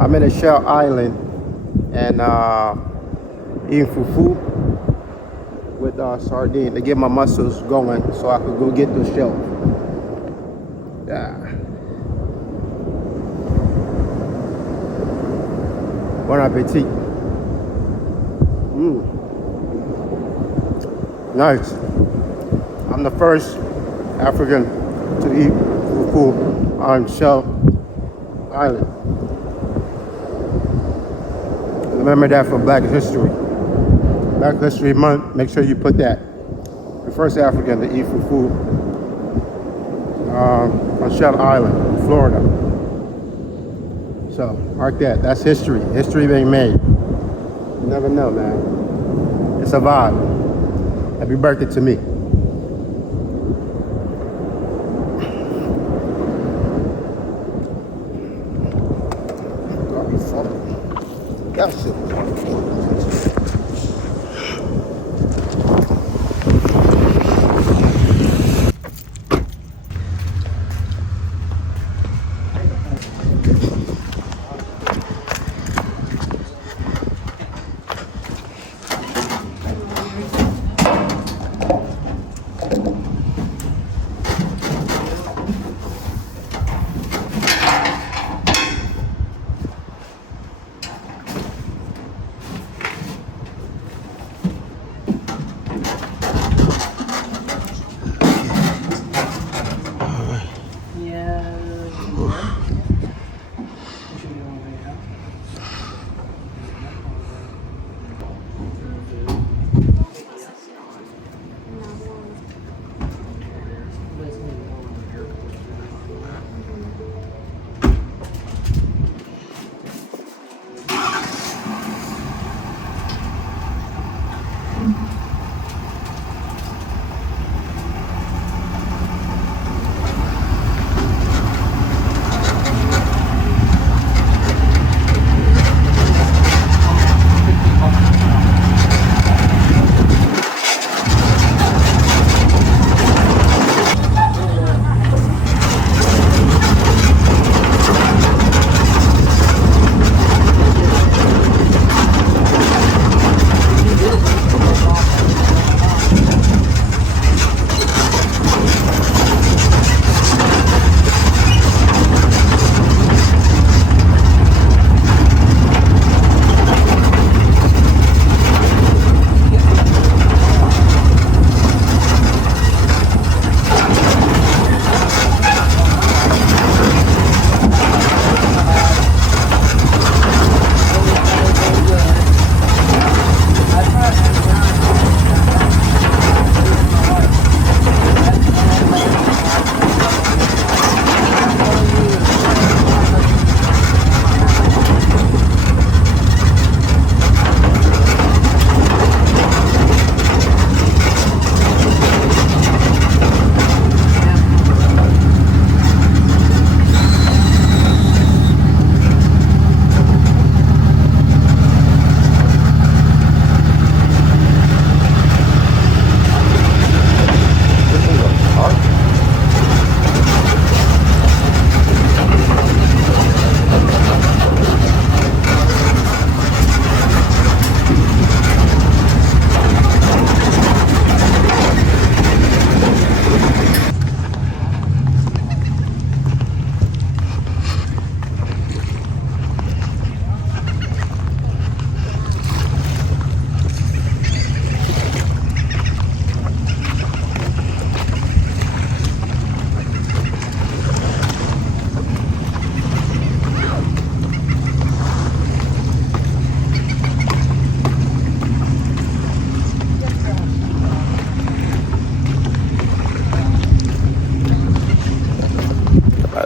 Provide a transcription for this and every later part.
I'm in a shell island and eating fufu with sardine to get my muscles going so I could go get those shells. Yeah. Bon appetit. Nice. I'm the first African to eat fufu on Shell Island. Remember that for Black History. Black History Month, make sure you put that. The first African to eat fufu on Shell Island, Florida. So, mark that. That's history. History being made. You never know, man. It's a vibe. Happy birthday to me. That's it.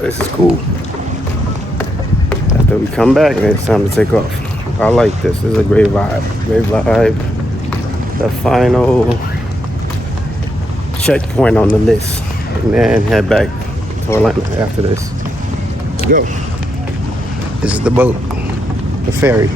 This is cool. After we come back, it's time to take off. I like this. This is a great vibe. Great vibe. The final checkpoint on the list. And then head back to Orlando after this. Let's go. This is the boat. The ferry.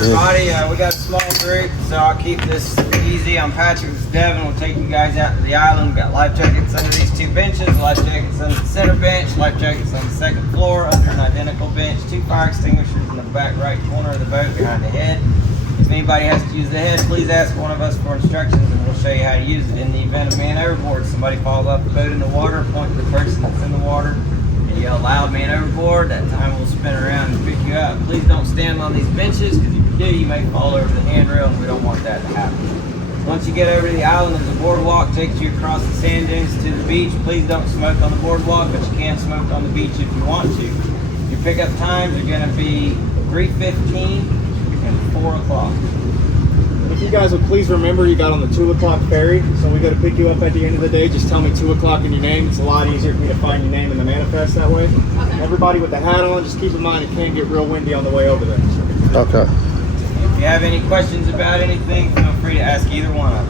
Everybody, we got a small group, so I'll keep this easy. I'm Patrick, this is Devin. We'll take you guys out to the island. We've got life jackets under these 2 benches, life jackets under the center bench, life jackets on the 2nd floor under an identical bench, 2 fire extinguishers in the back right corner of the boat behind the head. If anybody has to use the head, please ask one of us for instructions and we'll show you how to use it. In the event of man overboard, somebody falls off the boat in the water, point to the person that's in the water, and yell loud, man overboard. That time we'll spin around and pick you up. Please don't stand on these benches, because if you do, you may fall over the handrail, and we don't want that to happen. Once you get over to the island, there's a boardwalk takes you across the sand dunes to the beach. Please don't smoke on the boardwalk, but you can smoke on the beach if you want to. Your pickup times are going to be 3:15 and 4 o'clock. If you guys would please remember, you got on the 2 o'clock ferry, so we got to pick you up at the end of the day. Just tell me 2 o'clock in your name. It's a lot easier for me to find your name in the manifest that way. Okay. Everybody with the hat on, just keep in mind it can get real windy on the way over there. Okay. If you have any questions about anything, feel free to ask either one of us.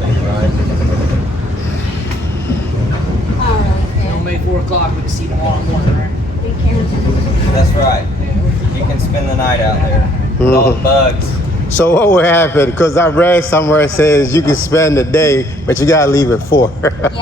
Thank you. All right. It'll be 4 o'clock. We can see tomorrow morning, right? That's right. You can spend the night out there with all the bugs. So what would happen? Because I read somewhere it says you can spend the day, but you gotta leave at 4. Yes.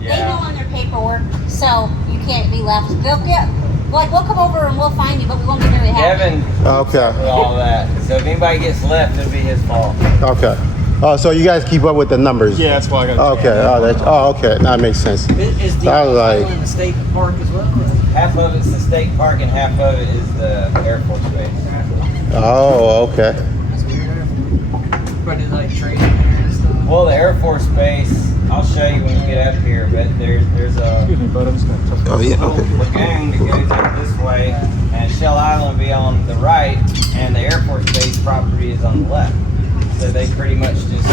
Yeah. They know on their paperwork, so you can't be left. They'll get, like, we'll come over and we'll find you, but we won't be very happy. Devin Okay. with all that. So if anybody gets left, it'll be his fault. Okay. Oh, so you guys keep up with the numbers? Yeah, that's why I got to Okay. Okay. That makes sense. Is the I was like- island the state park as well? Half of it's the state park and half of it is the Air Force Base. Oh, okay. That's weird. But it's like trading there and stuff. Well, the Air Force Base, I'll show you when you get up here, but there's a Excuse me, bud. I'm just going to touch Oh, yeah. Okay. lagoon that goes up this way, and Shell Island will be on the right, and the Air Force Base property is on the left. So they pretty much just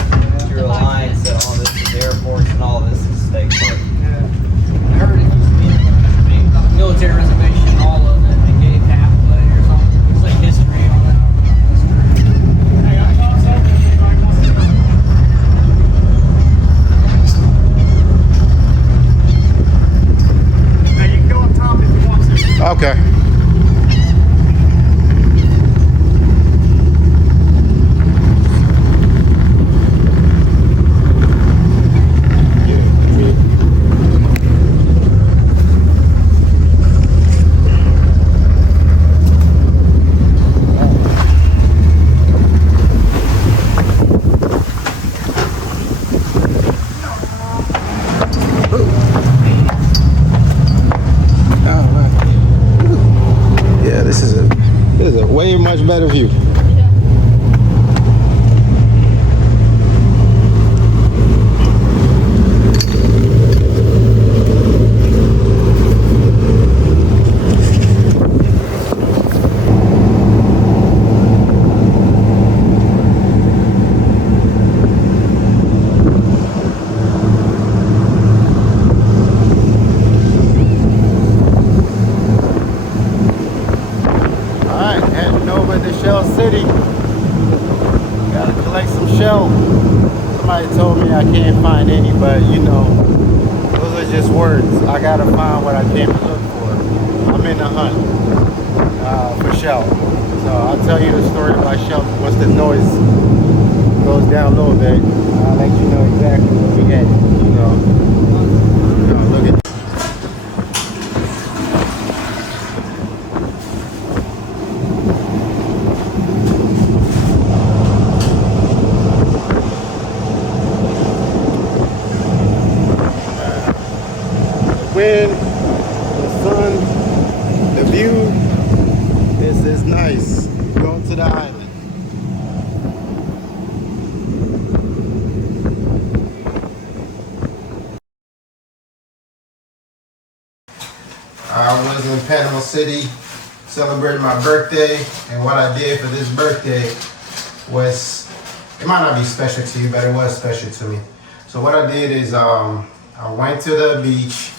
drew a line, so all this is Air Force and all this is state park. I heard it used to be a military reservation, all of it. They gave half of it or something. It's like history on that. Now you can go up top if you want to. Okay. Yeah, this is a way much better view. City. Gotta collect some shell. Somebody told me I can't find any, but you know, those are just words. I gotta find what I came to look for. I'm in the hunt for shell. So I'll tell you the story about shell. Once the noise goes down a little bit, I'll let you know exactly where we headed. You know, look at. Wind, the sun, the view. This is nice. Going to the island. I was in Panama City celebrating my birthday, and what I did for this birthday was, it might not be special to you, but it was special to me. So what I did is I went to the beach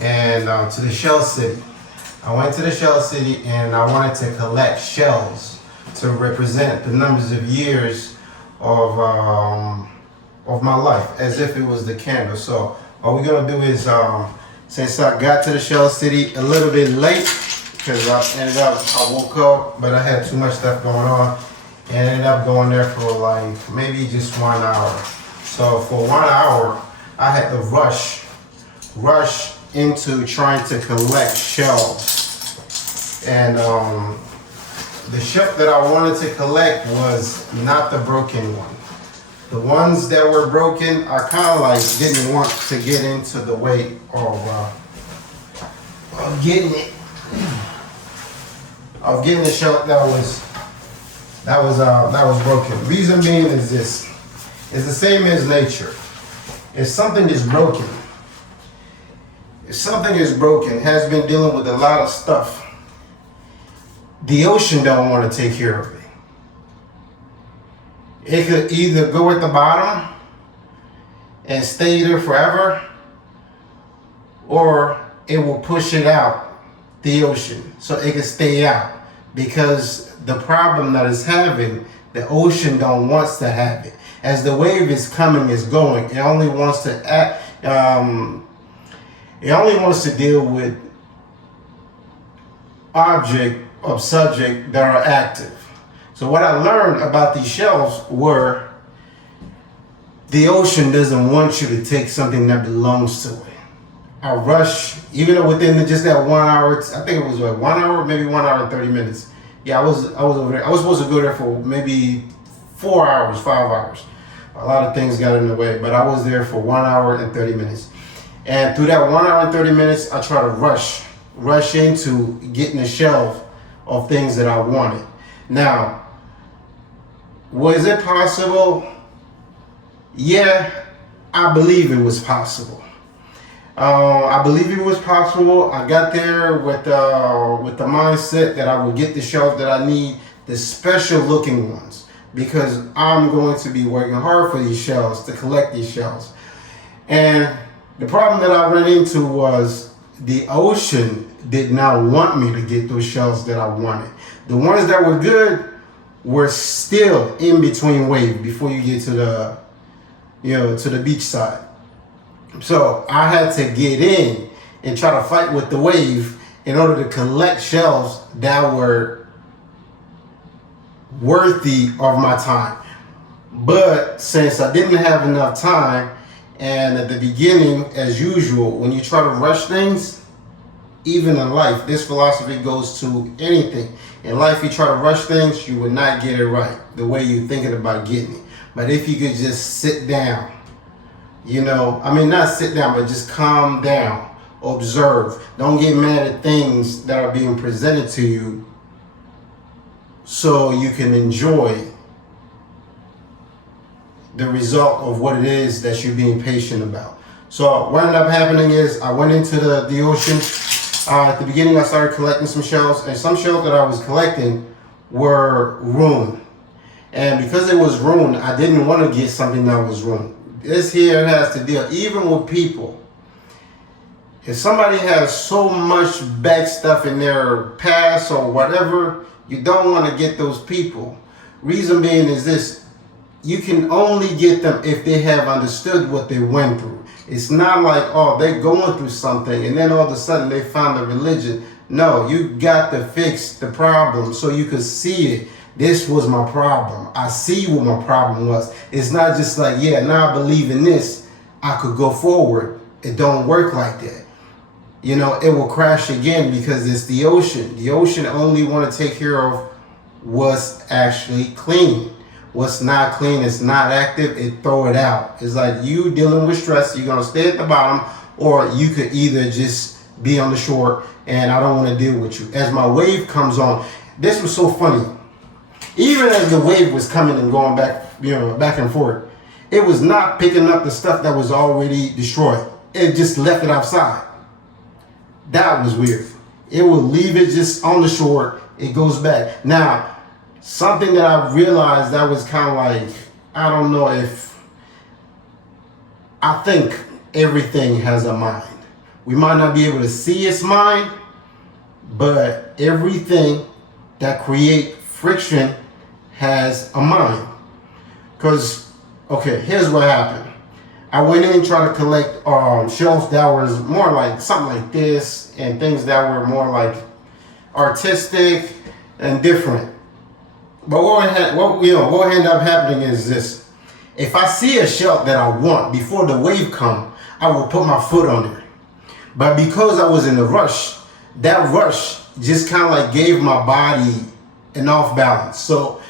and to the Shell City. I went to the Shell City and I wanted to collect shells to represent the numbers of years of my life, as if it was the candle. So what we're gonna do is, since I got to the Shell City a little bit late, because I woke up, but I had too much stuff going on, and ended up going there for like maybe just 1 hour. So for 1 hour, I had to rush into trying to collect shelves. And the shelf that I wanted to collect was not the broken one. The ones that were broken, I kind of like didn't want to get into the weight of getting it. Of getting the shelf that was broken. Reason being is this: it's the same as nature. If something is broken, has been dealing with a lot of stuff, the ocean don't want to take care of it. It could either go at the bottom and stay there forever, or it will push it out the ocean so it can stay out, because the problem that it's having, the ocean don't wants to have it. As the wave is coming, is going, it only wants to act, it only wants to deal with object or subject that are active. So what I learned about these shelves were the ocean doesn't want you to take something that belongs to it. I rush, even within just that 1 hour, I think it was 1 hour, maybe 1 hour and 30 minutes. Yeah, I was over there. I was supposed to go there for maybe 4 hours, 5 hours. A lot of things got in the way, but I was there for 1 hour and 30 minutes. And through that 1 hour and 30 minutes, I try to rush into getting a shelf of things that I wanted. Now, was it possible? Yeah, I believe it was possible. I believe it was possible. I got there with the mindset that I would get the shelves that I need, the special looking ones, because I'm going to be working hard for these shelves, to collect these shelves. And the problem that I ran into was the ocean did not want me to get those shelves that I wanted. The ones that were good were still in between wave before you get to the beach side. So I had to get in and try to fight with the wave in order to collect shelves that were worthy of my time. But since I didn't have enough time, and at the beginning, as usual, when you try to rush things, even in life, this philosophy goes to anything. In life, you try to rush things, you would not get it right the way you're thinking about getting it. But if you could just sit down, not sit down, but just calm down, observe. Don't get mad at things that are being presented to you, so you can enjoy the result of what it is that you're being patient about. So what ended up happening is I went into the ocean. At the beginning, I started collecting some shells, and some shells that I was collecting were ruined. And because it was ruined, I didn't want to get something that was ruined. This here has to deal, even with people. If somebody has so much bad stuff in their past or whatever, you don't want to get those people. Reason being is this: you can only get them if they have understood what they went through. It's not like, oh, they're going through something and then all of a sudden they found a religion. No, you got to fix the problem so you could see it. This was my problem. I see what my problem was. It's not just like, yeah, now I believe in this, I could go forward. It don't work like that. It will crash again because it's the ocean. The ocean only want to take care of what's actually clean. What's not clean, it's not active, it throw it out. It's like you dealing with stress, you're going to stay at the bottom, or you could either just be on the shore and I don't want to deal with you. As my wave comes on, this was so funny. Even as the wave was coming and going back, back and forth, it was not picking up the stuff that was already destroyed. It just left it outside. That was weird. It will leave it just on the shore, it goes back. Now, something that I realized that was kind of like, I don't know if, I think everything has a mind. We might not be able to see its mind, but everything that create friction has a mind. Because, okay, here's what happened. I went in and tried to collect shelves that was more like something like this, and things that were more like artistic, and different. But what will end up happening is this. If I see a shelf that I want before the wave come, I will put my foot on it. But because I was in a rush, that rush just kind of like gave my body an off balance. So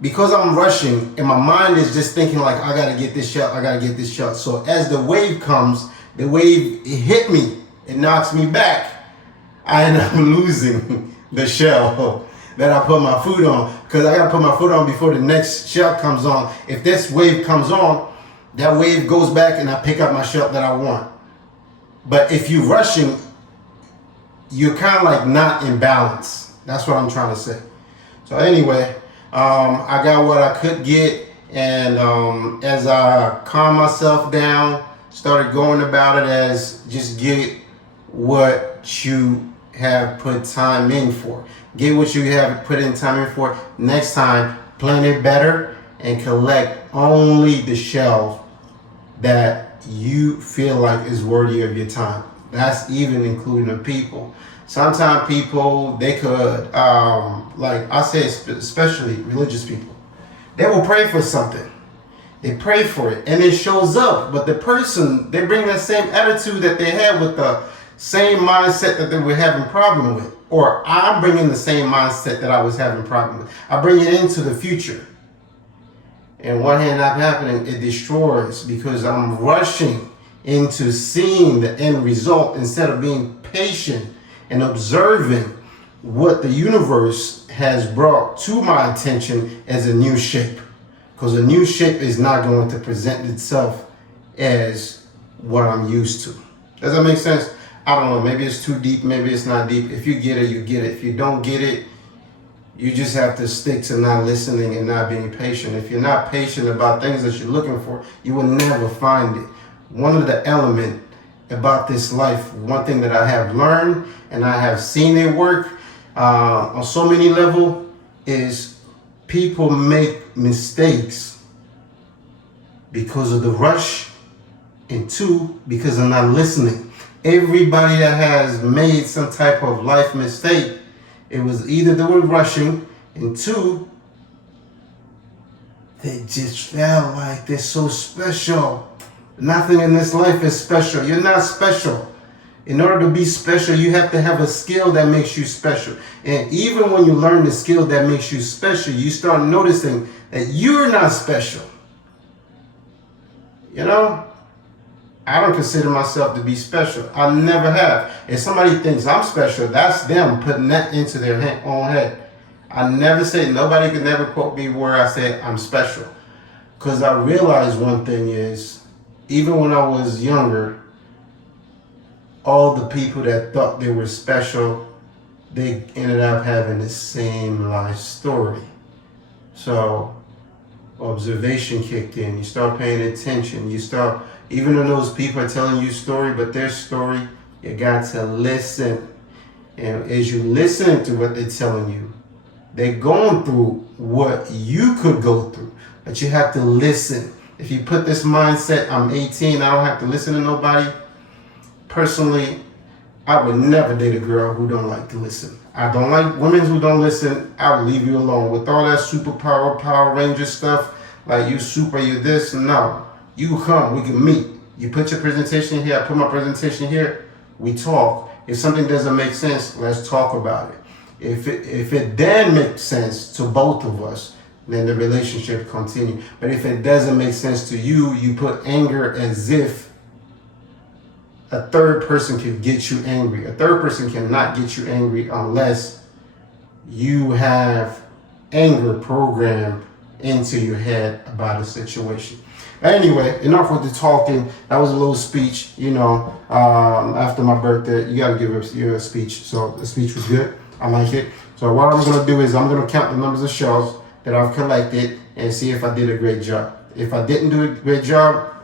because I'm rushing and my mind is just thinking like, I gotta get this shot, I gotta get this shot. So as the wave comes, the wave, it hit me, it knocks me back. I end up losing the shell that I put my foot on, because I gotta put my foot on before the next shell comes on. If this wave comes on, that wave goes back and I pick up my shell that I want. But if you're rushing, you're kind of like not in balance. That's what I'm trying to say. So anyway, I got what I could get, and as I calmed myself down, started going about it as just get what you have put time in for. Get what you have put in time in for. Next time, plan it better and collect only the shelf that you feel like is worthy of your time. That's even including the people. Sometimes people, they could, like I say, especially religious people, they will pray for something. They pray for it and it shows up, but the person, they bring that same attitude that they had with the same mindset that they were having problem with. Or I'm bringing the same mindset that I was having problem with. I bring it into the future. And what ended up happening, it destroys, because I'm rushing into seeing the end result instead of being patient and observing what the universe has brought to my attention as a new shape. Because a new shape is not going to present itself as what I'm used to. Does that make sense? I don't know, maybe it's too deep, maybe it's not deep. If you get it, you get it. If you don't get it, you just have to stick to not listening and not being patient. If you're not patient about things that you're looking for, you will never find it. One of the elements about this life, one thing that I have learned and I have seen it work on so many levels, is people make mistakes because of the rush, and two, because they're not listening. Everybody that has made some type of life mistake, it was either they were rushing, and two, they just felt like they're so special. Nothing in this life is special. You're not special. In order to be special, you have to have a skill that makes you special. And even when you learn the skill that makes you special, you start noticing that you're not special. You know? I don't consider myself to be special. I never have. If somebody thinks I'm special, that's them putting that into their own head. I never say, nobody could never quote me where I said I'm special. Because I realized one thing is, even when I was younger, all the people that thought they were special, they ended up having the same life story. So observation kicked in. You start paying attention. You start, even though those people are telling you a story, but their story, you got to listen. And as you listen to what they're telling you, they're going through what you could go through, but you have to listen. If you put this mindset, I'm 18, I don't have to listen to nobody. Personally, I would never date a girl who don't like to listen. I don't like women who don't listen. I would leave you alone. With all that superpower, Power Ranger stuff, like you super, you this, no. You come, we can meet. You put your presentation here, I put my presentation here, we talk. If something doesn't make sense, let's talk about it. If it then makes sense to both of us, then the relationship continue. But if it doesn't make sense to you, you put anger as if a third person can get you angry. A third person cannot get you angry unless you have anger programmed into your head about a situation. Anyway, enough with the talking. That was a little speech, you know, after my birthday. You got to give you a speech. So the speech was good. I like it. So what I'm going to do is I'm going to count the numbers of shells that I've collected and see if I did a great job. If I didn't do a great job,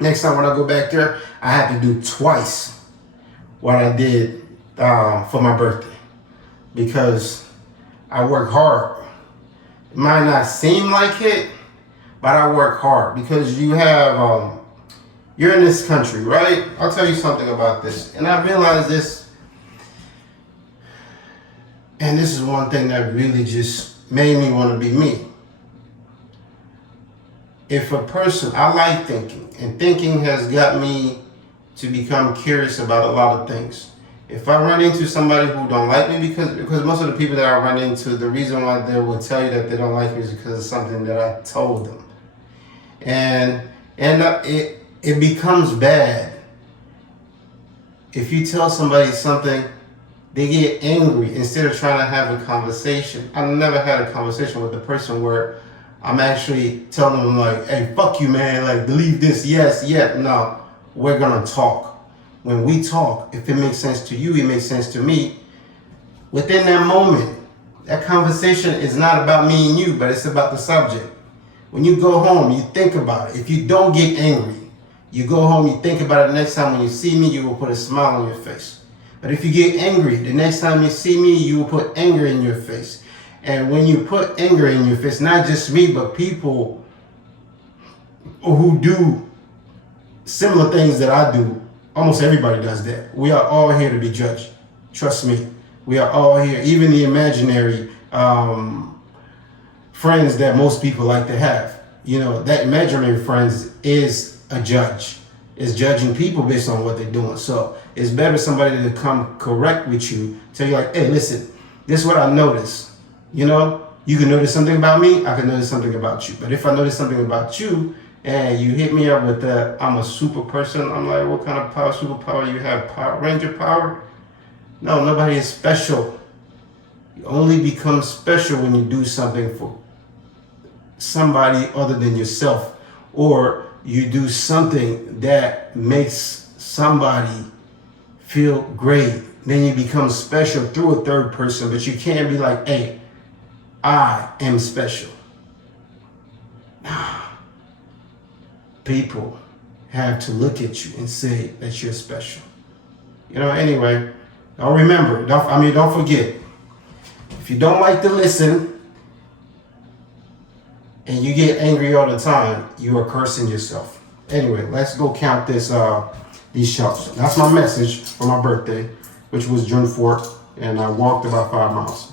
next time when I go back there, I have to do twice what I did for my birthday, because I work hard. It might not seem like it, but I work hard, because you have, you're in this country, right? I'll tell you something about this. And I realized this And this is one thing that really just made me want to be me. If a person, I like thinking, and thinking has got me to become curious about a lot of things. If I run into somebody who don't like me, because most of the people that I run into, the reason why they will tell you that they don't like me is because of something that I told them. And it becomes bad. If you tell somebody something, they get angry instead of trying to have a conversation. I never had a conversation with a person where I'm actually telling them like, hey, fuck you, man, like, believe this, yes, yeah. No, we're gonna talk. When we talk, if it makes sense to you, it makes sense to me. Within that moment, that conversation is not about me and you, but it's about the subject. When you go home, you think about it. If you don't get angry, you go home, you think about it. The next time when you see me, you will put a smile on your face. But if you get angry, the next time you see me, you will put anger in your face. And when you put anger in your face, not just me, but people who do similar things that I do, almost everybody does that. We are all here to be judged. Trust me. We are all here. Even the imaginary friends that most people like to have. You know, that imaginary friends is a judge. Is judging people based on what they're doing. So it's better somebody to come correct with you, tell you like, hey, listen, this is what I noticed. You know, you can notice something about me, I can notice something about you. But if I notice something about you and you hit me up with that, I'm a super person, I'm like, what kind of power, superpower you have? Power Ranger power? No, nobody is special. You only become special when you do something for somebody other than yourself, or you do something that makes somebody feel great. Then you become special through a third person, but you can't be like, hey, I am special. Nah. People have to look at you and say that you're special. You know, anyway, don't remember, don't forget, if you don't like to listen and you get angry all the time, you are cursing yourself. Anyway, let's go count these shelves. That's my message for my birthday, which was June 4th, and I walked about 5 miles.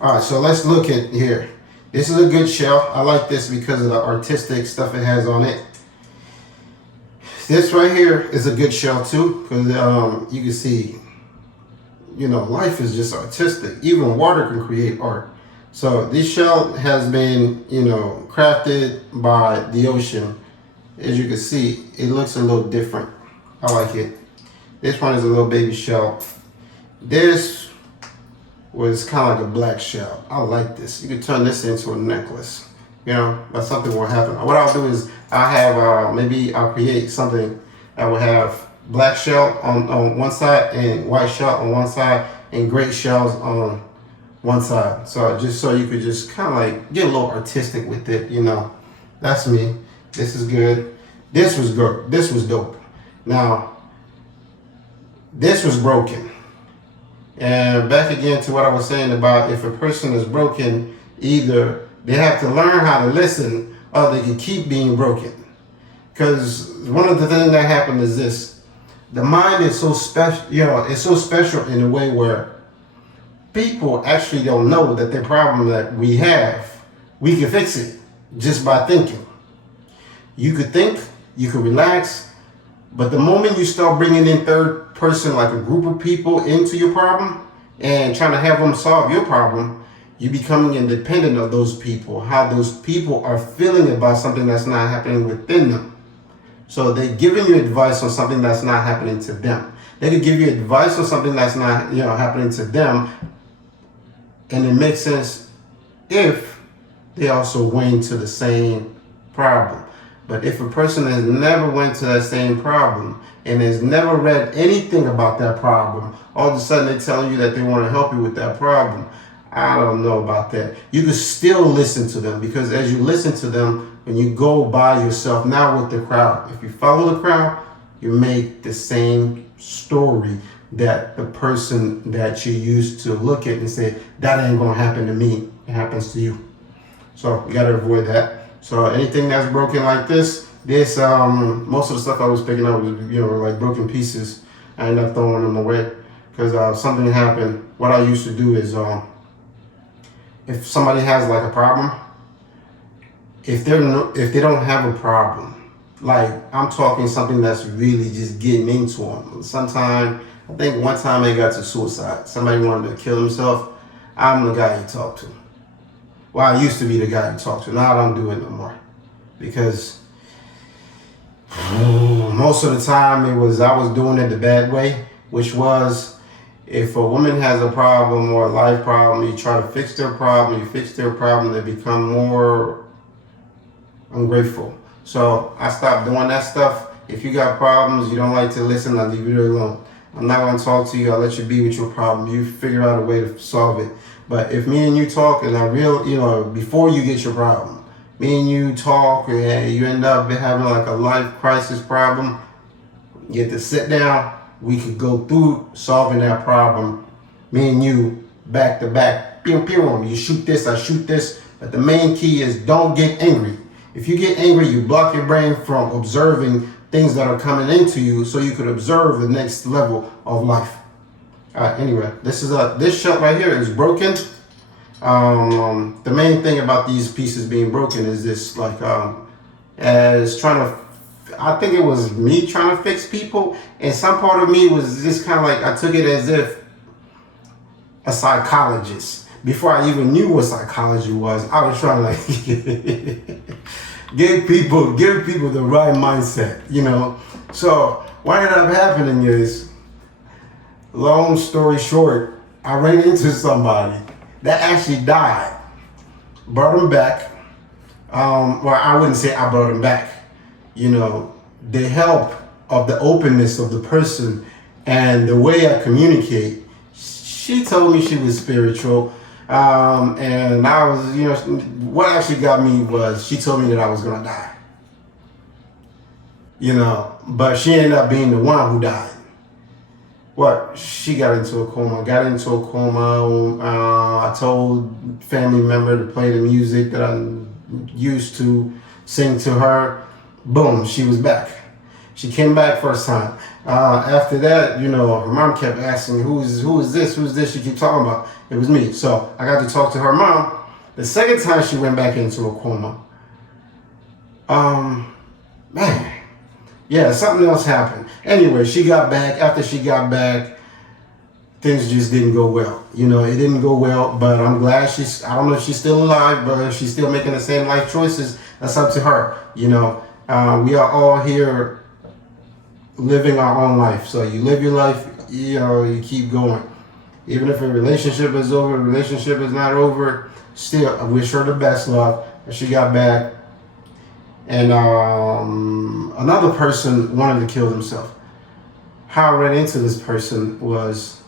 All right, so let's look at here. This is a good shelf. I like this because of the artistic stuff it has on it. This right here is a good shell too, because you can see, you know, life is just artistic. Even water can create art. So this shell has been, you know, crafted by the ocean. As you can see, it looks a little different. I like it. This one is a little baby shell. This was kind of like a black shell. I like this. You can turn this into a necklace, you know, but something will happen. What I'll do is I have, maybe I'll create something that will have black shell on one side and white shell on one side and gray shells on one side. So just so you could just kind of like get a little artistic with it, you know. That's me. This is good. This was good. This was dope. Now, this was broken. And back again to what I was saying about if a person is broken, either they have to learn how to listen or they can keep being broken. Because one of the things that happened is this. The mind is so special, you know, it's so special in a way where people actually don't know that the problem that we have, we can fix it just by thinking. You could think, you could relax, but the moment you start bringing in third person, like a group of people into your problem and trying to have them solve your problem, you're becoming independent of those people, how those people are feeling about something that's not happening within them. So they're giving you advice on something that's not happening to them. They could give you advice on something that's not, you know, happening to them. And it makes sense if they also went to the same problem. But if a person has never went to that same problem and has never read anything about that problem, all of a sudden they're telling you that they want to help you with that problem. I don't know about that. You can still listen to them, because as you listen to them, when you go by yourself, not with the crowd, if you follow the crowd, you make the same story that the person that you used to look at and say, that ain't gonna happen to me, it happens to you. So you gotta avoid that. So anything that's broken like this, most of the stuff I was picking up was, you know, like broken pieces. I ended up throwing them away. because something happened. What I used to do is, if somebody has like a problem, if they don't have a problem, like I'm talking something that's really just getting into them. Sometime, I think one time they got to suicide. Somebody wanted to kill himself. I'm the guy you talk to. Well, I used to be the guy you talk to. Now I don't do it no more, because most of the time I was doing it the bad way, which was, if a woman has a problem or a life problem, you try to fix their problem, you fix their problem, they become more ungrateful. So I stopped doing that stuff. If you got problems, you don't like to listen, I leave you alone. I'm not going to talk to you. I'll let you be with your problem. You figure out a way to solve it. But if me and you talk, and before you get your problem, me and you talk and you end up having like a life crisis problem, you get to sit down, we could go through solving that problem, me and you, back to back. Pew, pew, you shoot this, I shoot this. But the main key is don't get angry. If you get angry, you block your brain from observing things that are coming into you, so you could observe the next level of life. All right, anyway, this shelf right here is broken. The main thing about these pieces being broken is this, like, I think it was me trying to fix people, and some part of me was just kind of like, I took it as if a psychologist. Before I even knew what psychology was, I was trying to like give people the right mindset, So what ended up happening is, long story short, I ran into somebody that actually died. Brought him back. Well, I wouldn't say I brought him back. The help of the openness of the person and the way I communicate. She told me she was spiritual. And I was, what actually got me was she told me that I was going to die. But she ended up being the one who died. She got into a coma. I told family member to play the music that I used to sing to her. Boom, she was back. She came back first time. After that, her mom kept asking, who is this? She kept talking about. It was me. So I got to talk to her mom. The second time she went back into a coma, something else happened. Anyway, she got back. After she got back, things just didn't go well. It didn't go well, but I'm glad I don't know if she's still alive, but if she's still making the same life choices, that's up to her. We are all here living our own life. So you live your life, you keep going. Even if a relationship is over, a relationship is not over, still, I wish her the best, love. She got back. And another person wanted to kill himself. How I ran into this person was,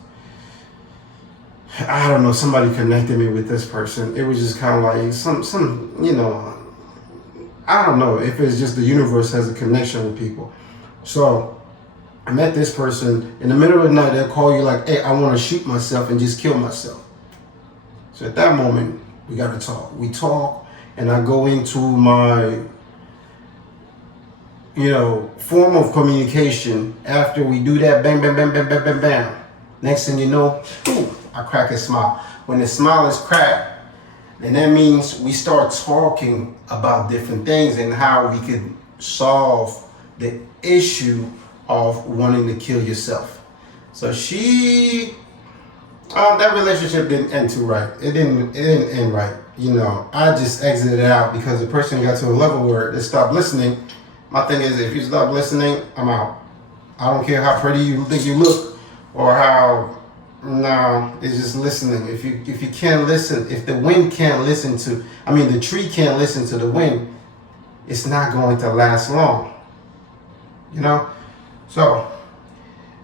I don't know, somebody connected me with this person. It was just kind of like I don't know if it's just the universe has a connection with people. So I met this person. In the middle of the night, they'll call you like, hey, I want to shoot myself and just kill myself. So at that moment, we got to talk. We talk, and I go into my, form of communication. After we do that, bang, bang, bang, bang, bang, bang, bang. Next thing you know, boom, I crack a smile. When the smile is cracked, then that means we start talking about different things and how we could solve the issue of wanting to kill yourself. So that relationship didn't end too right. It didn't end right. I just exited out because the person got to a level where they stopped listening. My thing is, if you stop listening, I'm out. I don't care how pretty you think you look or how. No, it's just listening. If you can't listen, if the wind can't listen to, the tree can't listen to the wind, it's not going to last long. So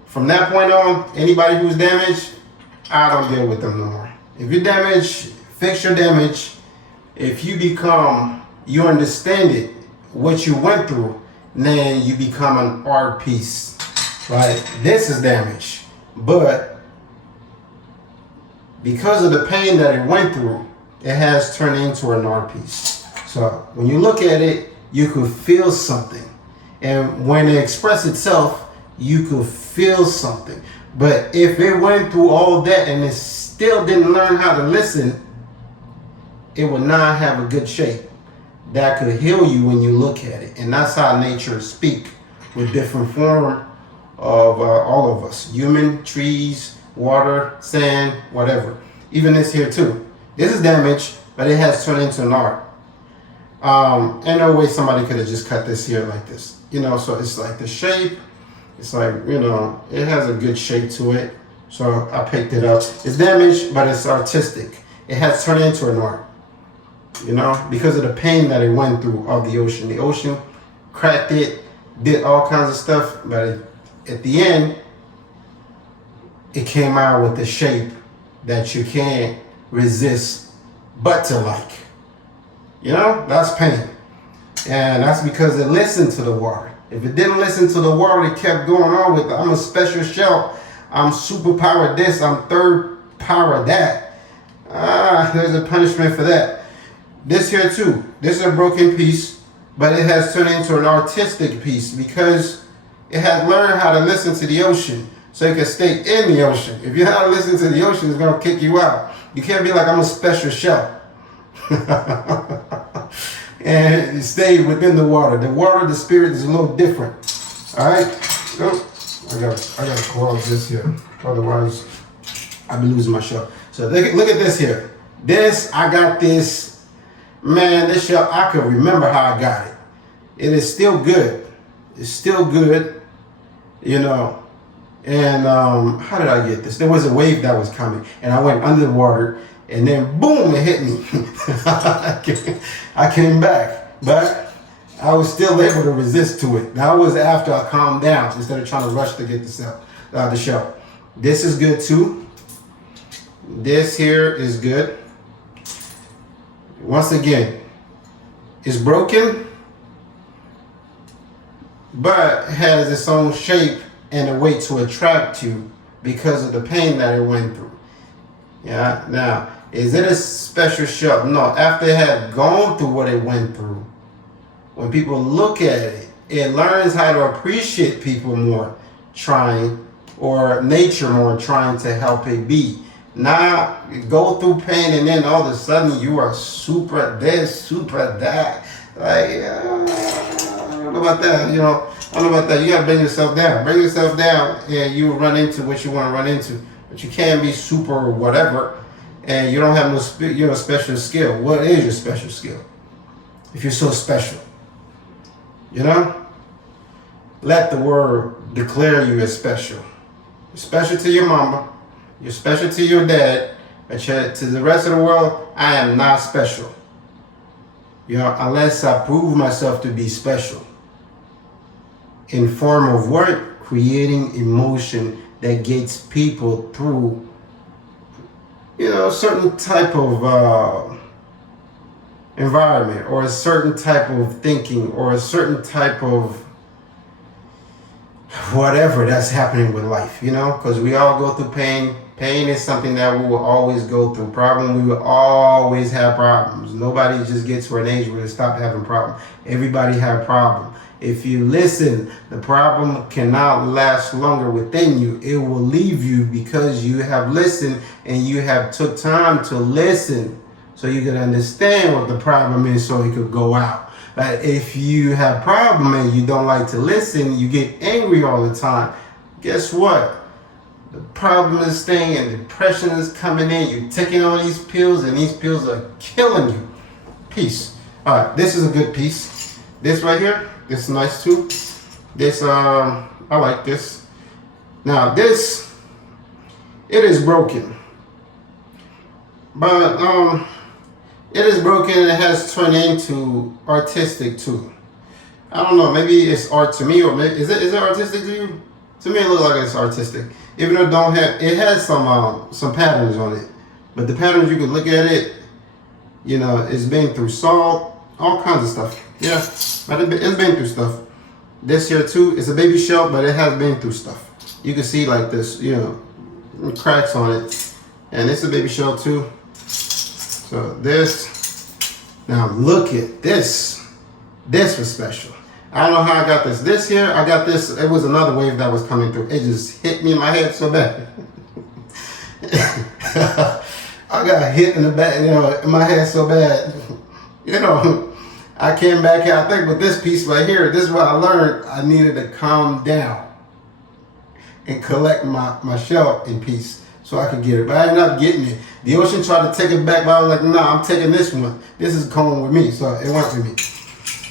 from that point on, anybody who's damaged, I don't deal with them no more. If you're damaged, fix your damage. If you understand it, what you went through, then you become an art piece, right? This is damage, but because of the pain that it went through, it has turned into an art piece. So when you look at it, you could feel something. And when it expresses itself, you could feel something. But if it went through all that and it still didn't learn how to listen, it would not have a good shape that could heal you when you look at it. And that's how nature speak with different form of all of us. Human, trees, water, sand, whatever. Even this here too. This is damaged, but it has turned into an art. And no way somebody could have just cut this here like this. You know, so it's like the shape. It's like, you know, it has a good shape to it. So I picked it up. It's damaged, but it's artistic. It has turned into an art. You know, because of the pain that it went through of the ocean. The ocean cracked it, did all kinds of stuff, but at the end, it came out with the shape that you can't resist but to like. You know, that's pain. And that's because it listened to the water. If it didn't listen to the water, it kept going on with, I'm a special shell, I'm superpowered this, I'm third power that. There's a punishment for that. This here too, this is a broken piece, but it has turned into an artistic piece because it has learned how to listen to the ocean so it can stay in the ocean. If you have to listen to the ocean, it's gonna kick you out. You can't be like, I'm a special shell. And stay within the water. The water, the spirit is a little different. All right. Oh, I gotta close this here. Otherwise, I'll be losing my shell. So look at this here. This, I got this. Man, this shell, I can remember how I got it. It is still good. It's still good. You know. And how did I get this? There was a wave that was coming, and I went under the water. And then boom, it hit me. I came back, but I was still able to resist to it. That was after I calmed down instead of trying to rush to get the shell. This is good too. This here is good. Once again, it's broken, but has its own shape and a way to attract you because of the pain that it went through. Yeah, now, is it a special shell? No, after it had gone through what it went through, when people look at it, it learns how to appreciate people more trying, or nature more trying to help it be. Now, you go through pain and then all of a sudden you are super this, super that. Like, I don't know about that, you know. I don't know about that. You gotta bring yourself down. Bring yourself down and you run into what you want to run into. But you can't be super whatever and you don't have no special skill. What is your special skill? If you're so special, you know? Let the word declare you as special. You're special to your mama. You're special to your dad. But to the rest of the world, I am not special. You know, unless I prove myself to be special. In form of what? Creating emotion that gets people through, you know, a certain type of environment, or a certain type of thinking, or a certain type of whatever that's happening with life, you know, because we all go through pain. Pain is something that we will always go through. We will always have problems. Nobody just gets to an age where they stop having problems. Everybody have a problem. If you listen, the problem cannot last longer within you. It will leave you because you have listened and you have took time to listen so you can understand what the problem is so it could go out. But if you have a problem and you don't like to listen, you get angry all the time. Guess what? The problem is staying and depression is coming in. You're taking all these pills and these pills are killing you. Peace. All right, this is a good piece. This right here. This is nice too. This, I like this. Now this, it is broken. But it is broken and it has turned into artistic too. I don't know, maybe it's art to me, or maybe, is it artistic to you? To me it looks like it's artistic. Even though it has some patterns on it. But the patterns, you can look at it, you know, it's been through salt, all kinds of stuff. Yeah, but it's been through stuff. This here too, it's a baby shell, but it has been through stuff. You can see like this, you know, cracks on it. And it's a baby shell too. So this, now look at this. This was special. I don't know how I got this. This here, I got this. It was another wave that was coming through. It just hit me in my head so bad. I got hit in the back, in my head so bad. I came back here. I think with this piece right here, this is what I learned. I needed to calm down and collect my shell in peace so I could get it. But I ended up getting it. The ocean tried to take it back, but I was like, no, I'm taking this one. This is going with me. So it went with me.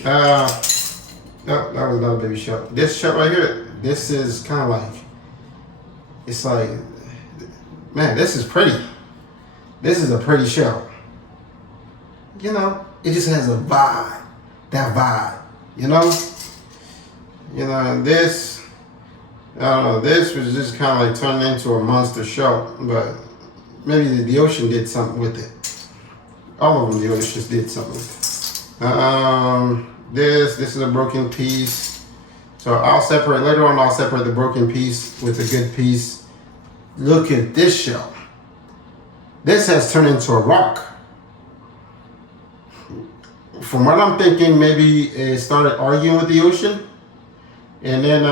That was another baby shell. This shell right here, this is kind of like, it's like, man, this is pretty. This is a pretty shell. It just has a vibe. That vibe, and this, I don't know, this was just kind of like turned into a monster shell, but maybe the ocean did something with it. All of them, the ocean did something with it. This is a broken piece. So later on I'll separate the broken piece with a good piece. Look at this shell. This has turned into a rock. From what I'm thinking, maybe it started arguing with the ocean. And then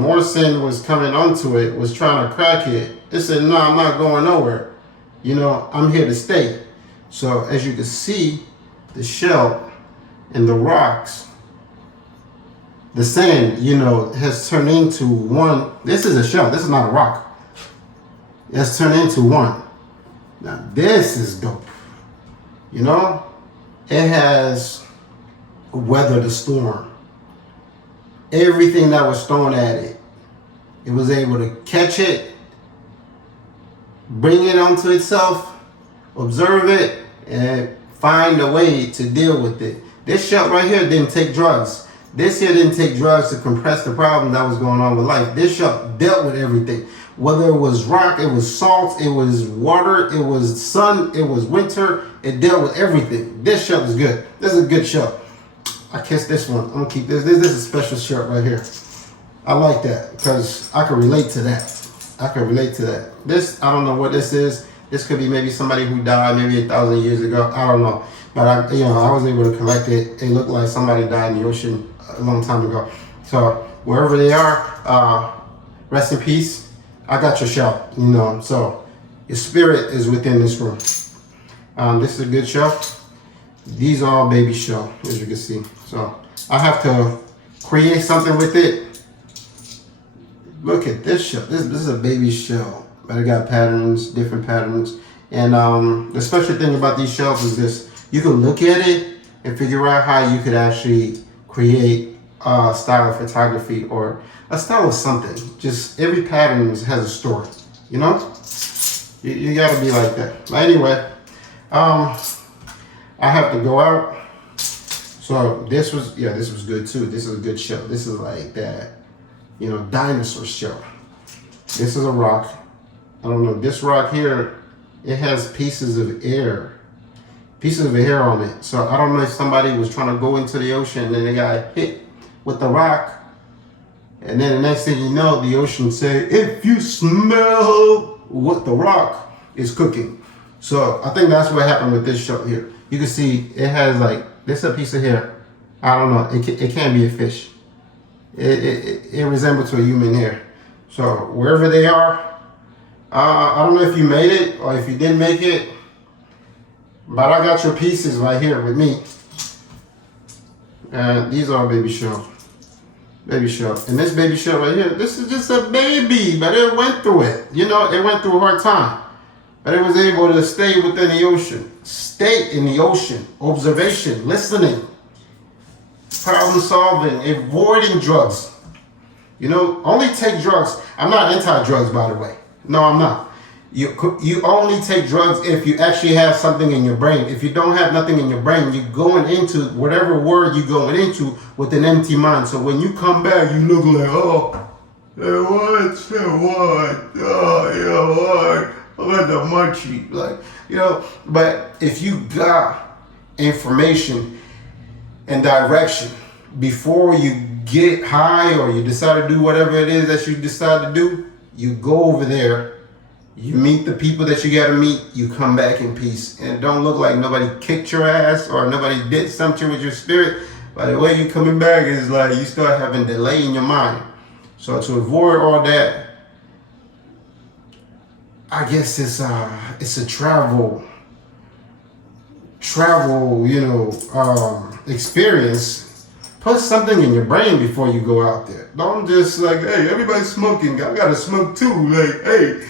Morrison was coming onto it, was trying to crack it. It said, no, I'm not going nowhere. I'm here to stay. So as you can see, the shell and the rocks, the sand, has turned into one. This is a shell. This is not a rock. It's turned into one. Now this is dope. It has weathered the storm. Everything that was thrown at it, it was able to catch it, bring it onto itself, observe it, and find a way to deal with it. This shell right here didn't take drugs. This here didn't take drugs to compress the problem that was going on with life. This shell dealt with everything. Whether it was rock, it was salt, it was water, it was sun, it was winter, it dealt with everything. This shell is good. This is a good shell. I kissed this one. I'm gonna keep this. This is a special shirt right here. I like that because I can relate to that. This, I don't know what this is. This could be maybe somebody who died maybe 1,000 years ago. I don't know. But I was able to collect it. It looked like somebody died in the ocean a long time ago. So wherever they are, rest in peace. I got your shell, so your spirit is within this room. This is a good shell. These are all baby shell, as you can see. So I have to create something with it. Look at this shell. This is a baby shell, but it got patterns, different patterns. And the special thing about these shells is this. You can look at it and figure out how you could actually create a style of photography or a style of something. Just every pattern has a story, you gotta be like that. But anyway, I have to go out. So this was good too. This is a good shell. This is like that, dinosaur shell. This is a rock. I don't know, this rock here, it has pieces of air on it. So I don't know if somebody was trying to go into the ocean and they got hit with the rock. And then the next thing you know, the ocean say, if you smell what the rock is cooking. So I think that's what happened with this shell here. You can see it has this is a piece of hair. I don't know, it can't be a fish. It resembles to a human hair. So wherever they are, I don't know if you made it or if you didn't make it, but I got your pieces right here with me. And these are baby shell. Baby shell. And this baby shell right here, this is just a baby, but it went through it. It went through a hard time. But it was able to stay within the ocean. Stay in the ocean. Observation, listening, problem solving, avoiding drugs. Only take drugs. I'm not anti-drugs, by the way. No, I'm not. You only take drugs if you actually have something in your brain. If you don't have nothing in your brain, you're going into whatever word you're going into with an empty mind. So when you come back, you look like, what? I got the munchie. But if you got information and direction before you get high or you decide to do whatever it is that you decide to do, you go over there. You meet the people that you gotta meet, you come back in peace. And it don't look like nobody kicked your ass or nobody did something with your spirit, By the way you're coming back is like you start having delay in your mind. So to avoid all that, I guess it's a travel, experience. Put something in your brain before you go out there. Don't just like, hey, everybody's smoking. I gotta smoke too. Like, hey,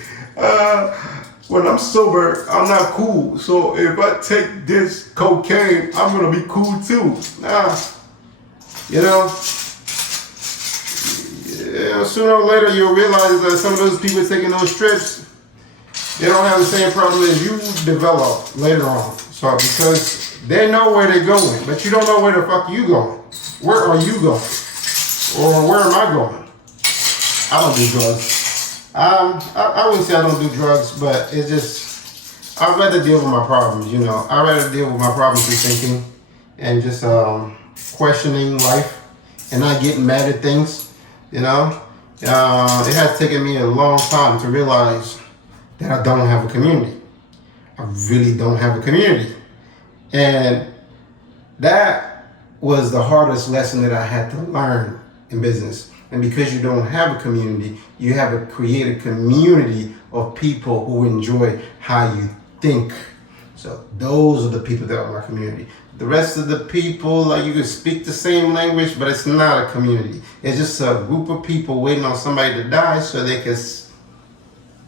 when I'm sober, I'm not cool. So if I take this cocaine, I'm gonna be cool too. Nah, you know. Yeah, sooner or later you'll realize that some of those people taking those trips, they don't have the same problem as you develop later on. So because they know where they're going, but you don't know where the fuck you going. Where are you going? Or where am I going? I don't do drugs. I wouldn't say I don't do drugs, but it's just, I'd rather deal with my problems, you know. I'd rather deal with my problems through thinking and just questioning life and not getting mad at things, you know. It has taken me a long time to realize that I don't have a community. I really don't have a community. And that was the hardest lesson that I had to learn in business. And because you don't have a community, you have to create a community of people who enjoy how you think. So those are the people that are my community. The rest of the people, like, you can speak the same language, but it's not a community. It's just a group of people waiting on somebody to die so they can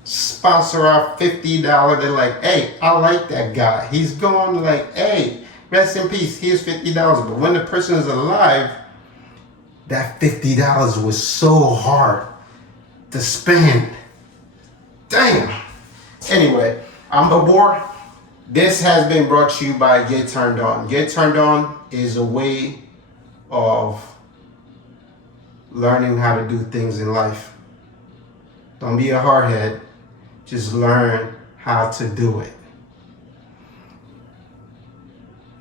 sponsor our $50. They're like, hey, I like that guy. He's gone. Like, hey, rest in peace. Here's $50. But when the person is alive, that $50 was so hard to spend. Damn. Anyway, I'm YesBore. This has been brought to you by Get Turned On. Get Turned On is a way of learning how to do things in life. Don't be a hardhead. Just learn how to do it.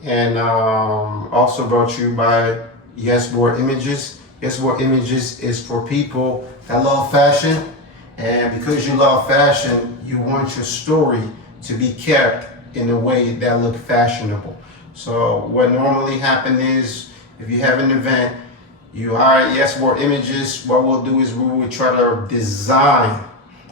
And also brought to you by YesBore Images. YesBore Images is for people that love fashion. And because you love fashion, you want your story to be kept in a way that look fashionable. So what normally happens is, if you have an event, you hire YesBore Images. What we'll do is we will try to design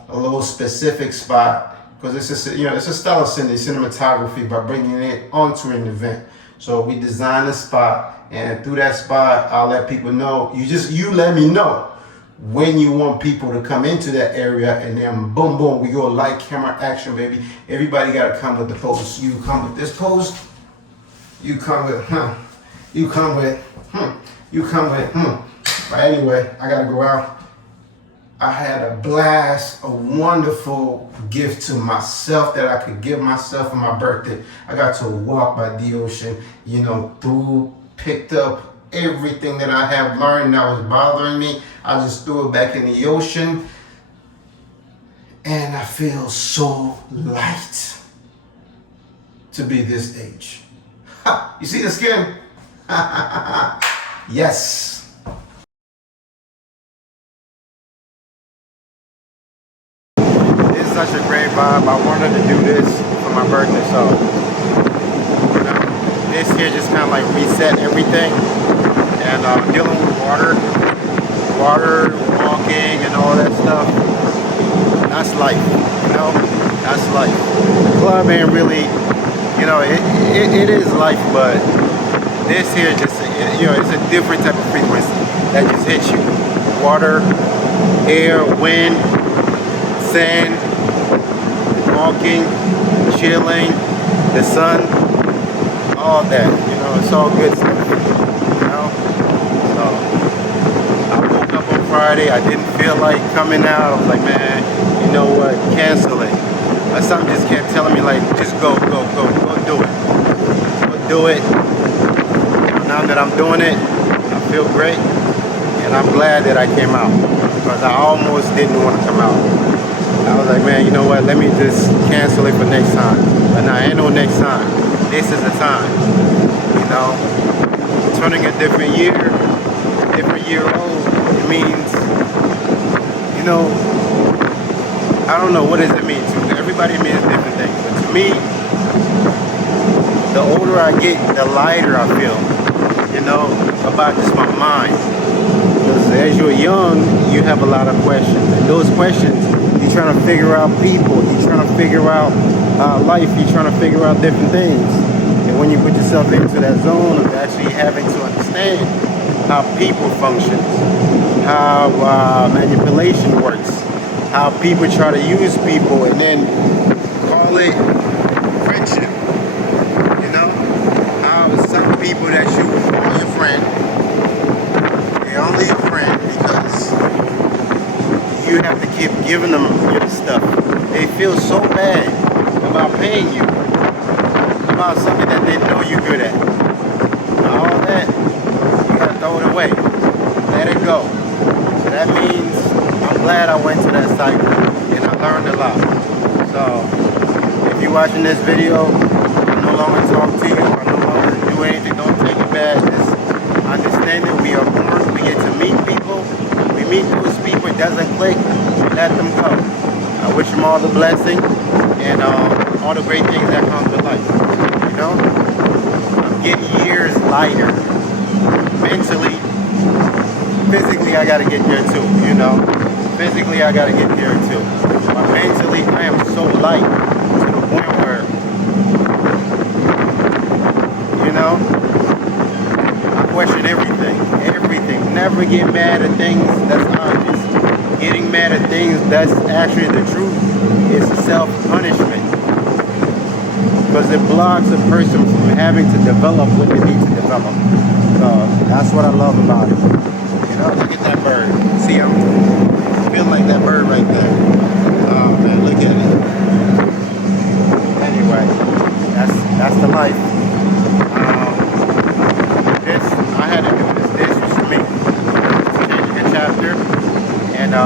a little specific spot, because it's a style of cinematography by bringing it onto an event. So we design a spot, and through that spot, I'll let people know. You let me know when you want people to come into that area, and then boom, boom, we go light, camera, action, baby. Everybody got to come with the pose. You come with this pose. You come with, You come with, You come with, But anyway, I got to go out. I had a blast, a wonderful gift to myself that I could give myself for my birthday. I got to walk by the ocean, picked up everything that I have learned that was bothering me. I just threw it back in the ocean, and I feel so light to be this age. Ha! You see the skin? Yes. It's such a great vibe. I wanted to do this for my birthday, so this here just kind of like reset everything. And dealing with water, walking, and all that stuff. That's life, That's life. The club ain't really, it is life, but this here just, it's a different type of frequency that just hits you. Water, air, wind, sand, walking, chilling, the sun, all that, it's all good stuff, So I woke up on Friday, I didn't feel like coming out. I was like, man, you know what, cancel it. But something just kept telling me, like, just go do it. Go do it. Now that I'm doing it, I feel great, and I'm glad that I came out, because I almost didn't want to come out. I was like, man, you know what, let me just cancel it for next time. But now, ain't no next time. This is the time, Turning a different year old, it means, I don't know, what does it mean to everybody? Means different things. But to me, the older I get, the lighter I feel. you know, about just my mind. Because as you're young, you have a lot of questions. And those questions, you're trying to figure out people, you're trying to figure out life, you're trying to figure out different things. And when you put yourself into that zone of actually having to understand how people function, how manipulation works, how people try to use people and then call it friendship. You know, how some people that you call your friend, they're only a friend because you have to keep giving them your stuff. They feel so bad about paying you about something that they know you're good at. All that, you gotta throw it away. Let it go. So that means I'm glad I went to that cycle and I learned a lot. So if you're watching this video, I no longer talk to you, I no longer do anything, don't take it bad. Just understand that we are born, we get to meet people, we meet those people, it doesn't click, we let them go. I wish them all the blessing and all the great things that come with life. You know? I'm getting years lighter. Mentally, physically I gotta get there too, you know? Physically I gotta get there too. But mentally I am so light to the point where, you know, I question everything. Everything. Never get mad at things that's obvious. Getting mad at things that's actually the truth is self-punishment. Because it blocks a person from having to develop what they need to develop. So that's what I love about it. You know, look at that bird. See him? Feel like that bird right there. Oh man, look at it. Anyway, that's the life. I had to do this. This was for me. Changing a chapter, and I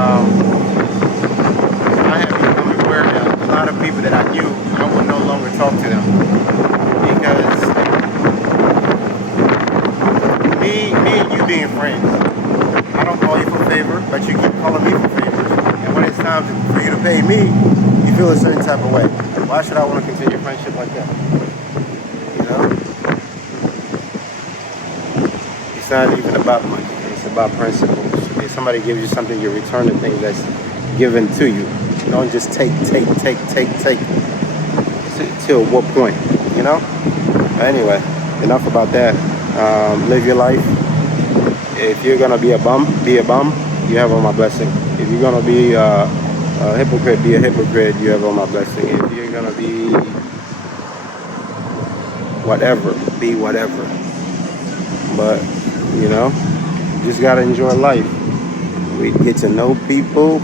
have become aware that a lot of people that I knew, I would no longer talk to them because me and you being friends, I don't call you for favor, but you keep calling me for favors. And when it's time for you to pay me, you feel a certain type of way. Why should I want to continue friendship like that? You know? It's not even about money. It's about principles. If somebody gives you something, you return the thing that's given to you. You don't just take. Till what point? You know? Anyway, enough about that. Live your life. If you're gonna be a bum, be a bum. You have all my blessing. If you're gonna be a hypocrite, be a hypocrite. You have all my blessing. If you're gonna be whatever, be whatever. But you know, you just gotta enjoy life. We get to know people.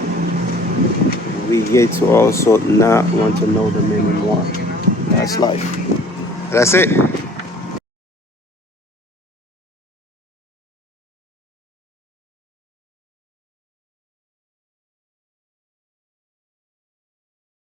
We get to also not want to know them anymore. That's life. That's it.